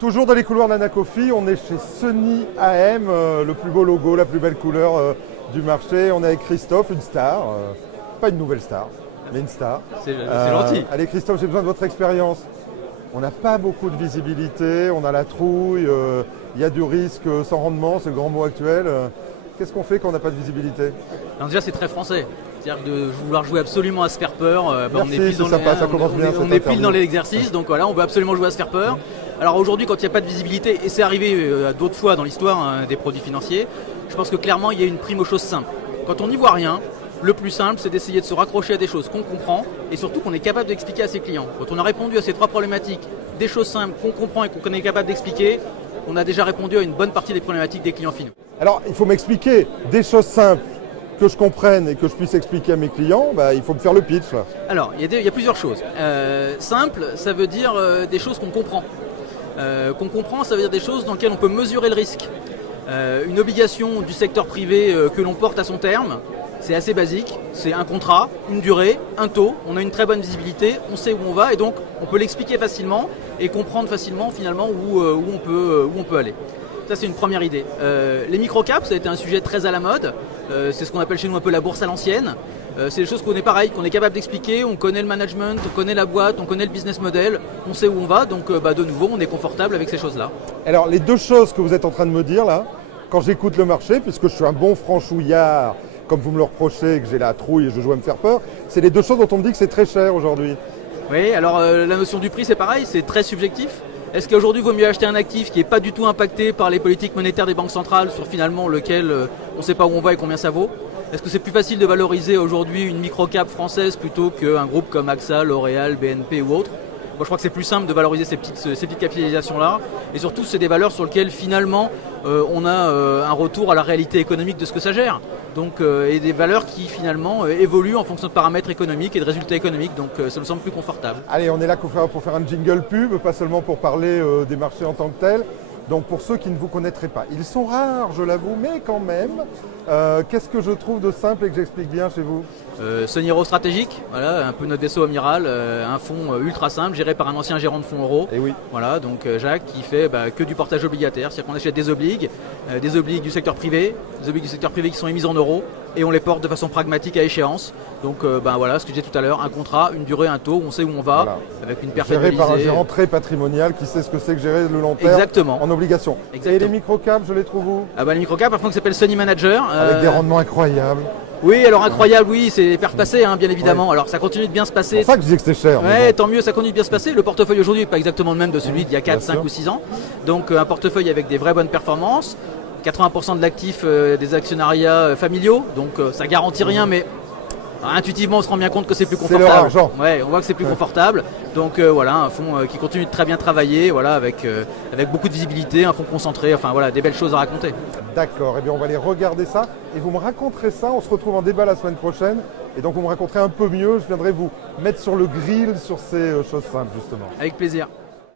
Toujours dans les couloirs d'Anacofi, on est chez Sony AM, le plus beau logo, la plus belle couleur du marché. On est avec Christophe, une star, pas une nouvelle star, mais une star. C'est gentil. Allez Christophe, j'ai besoin de votre expérience. On n'a pas beaucoup de visibilité, on a la trouille, il y a du risque sans rendement, c'est le grand mot actuel. Qu'est-ce qu'on fait quand on n'a pas de visibilité? Alors déjà c'est très français, c'est-à-dire de vouloir jouer absolument à se faire peur. Merci, on est pile dans l'exercice, donc voilà, on veut absolument jouer à se faire peur. Alors aujourd'hui quand il n'y a pas de visibilité, et c'est arrivé d'autres fois dans l'histoire des produits financiers, je pense que clairement il y a une prime aux choses simples. Quand on n'y voit rien, le plus simple c'est d'essayer de se raccrocher à des choses qu'on comprend et surtout qu'on est capable d'expliquer à ses clients. Quand on a répondu à ces trois problématiques, des choses simples qu'on comprend et qu'on est capable d'expliquer, on a déjà répondu à une bonne partie des problématiques des clients finaux. Alors il faut m'expliquer des choses simples que je comprenne et que je puisse expliquer à mes clients, il faut me faire le pitch. Là. Alors il y a plusieurs choses. Simple, ça veut dire des choses qu'on comprend. Qu'on comprend, ça veut dire des choses dans lesquelles on peut mesurer le risque. Une obligation du secteur privé que l'on porte à son terme, c'est assez basique, c'est un contrat, une durée, un taux, on a une très bonne visibilité, on sait où on va et donc on peut l'expliquer facilement et comprendre facilement finalement où on peut aller. Ça c'est une première idée. Les microcaps, ça a été un sujet très à la mode, c'est ce qu'on appelle chez nous un peu la bourse à l'ancienne. C'est des choses qu'on est pareil, qu'on est capable d'expliquer, on connaît le management, on connaît la boîte, on connaît le business model, on sait où on va, donc de nouveau on est confortable avec ces choses-là. Alors les deux choses que vous êtes en train de me dire là, quand j'écoute le marché, puisque je suis un bon franchouillard, comme vous me le reprochez, que j'ai la trouille et je joue à me faire peur, c'est les deux choses dont on me dit que c'est très cher aujourd'hui. Oui, alors la notion du prix c'est pareil, c'est très subjectif. Est-ce qu'aujourd'hui il vaut mieux acheter un actif qui n'est pas du tout impacté par les politiques monétaires des banques centrales sur finalement lequel on ne sait pas où on va et combien ça vaut? Est-ce que c'est plus facile de valoriser aujourd'hui une microcap française plutôt qu'un groupe comme AXA, L'Oréal, BNP ou autre? Moi je crois que c'est plus simple de valoriser ces petites capitalisations-là. Et surtout c'est des valeurs sur lesquelles finalement on a un retour à la réalité économique de ce que ça gère. Donc, et des valeurs qui finalement évoluent en fonction de paramètres économiques et de résultats économiques. Donc ça me semble plus confortable. Allez, on est là pour faire un jingle pub, pas seulement pour parler des marchés en tant que tels. Donc pour ceux qui ne vous connaîtraient pas, ils sont rares, je l'avoue, mais quand même, qu'est-ce que je trouve de simple et que j'explique bien chez vous? Sony Euro Stratégique, voilà, un peu notre vaisseau amiral, un fonds ultra simple géré par un ancien gérant de fonds euro. Et oui. Voilà, donc Jacques qui fait que du portage obligataire, c'est-à-dire qu'on achète des obligues du secteur privé, des obligues du secteur privé qui sont émises en euros et on les porte de façon pragmatique à échéance. Donc voilà, ce que je disais tout à l'heure, un contrat, une durée, un taux, on sait où on va, voilà. Avec une perfectibilité. Géré par un gérant très patrimonial qui sait ce que c'est que gérer le long terme. Exactement. En obligation. Exactement. Et les microcaps, je les trouve où? Les microcaps, un fonds qui s'appelle Sony Manager. Avec des rendements incroyables. Oui, alors incroyable, oui, c'est perte passée, bien évidemment. Oui. Alors ça continue de bien se passer. C'est pour ça que je disais que c'était cher. Ouais, tant mieux, ça continue de bien se passer. Le portefeuille aujourd'hui n'est pas exactement le même de celui d'il y a 4, 5 ou 6 ans. Donc un portefeuille avec des vraies bonnes performances. 80% de l'actif des actionnariats familiaux, donc ça garantit rien, mais intuitivement on se rend bien compte que c'est plus confortable. C'est leur argent. Ouais, on voit que c'est plus confortable. Donc voilà, un fonds qui continue de très bien travailler, voilà, avec beaucoup de visibilité, un fonds concentré, enfin voilà, des belles choses à raconter. D'accord, et bien on va aller regarder ça et vous me raconterez ça, on se retrouve en débat la semaine prochaine et donc vous me raconterez un peu mieux, je viendrai vous mettre sur le grill sur ces choses simples justement. Avec plaisir.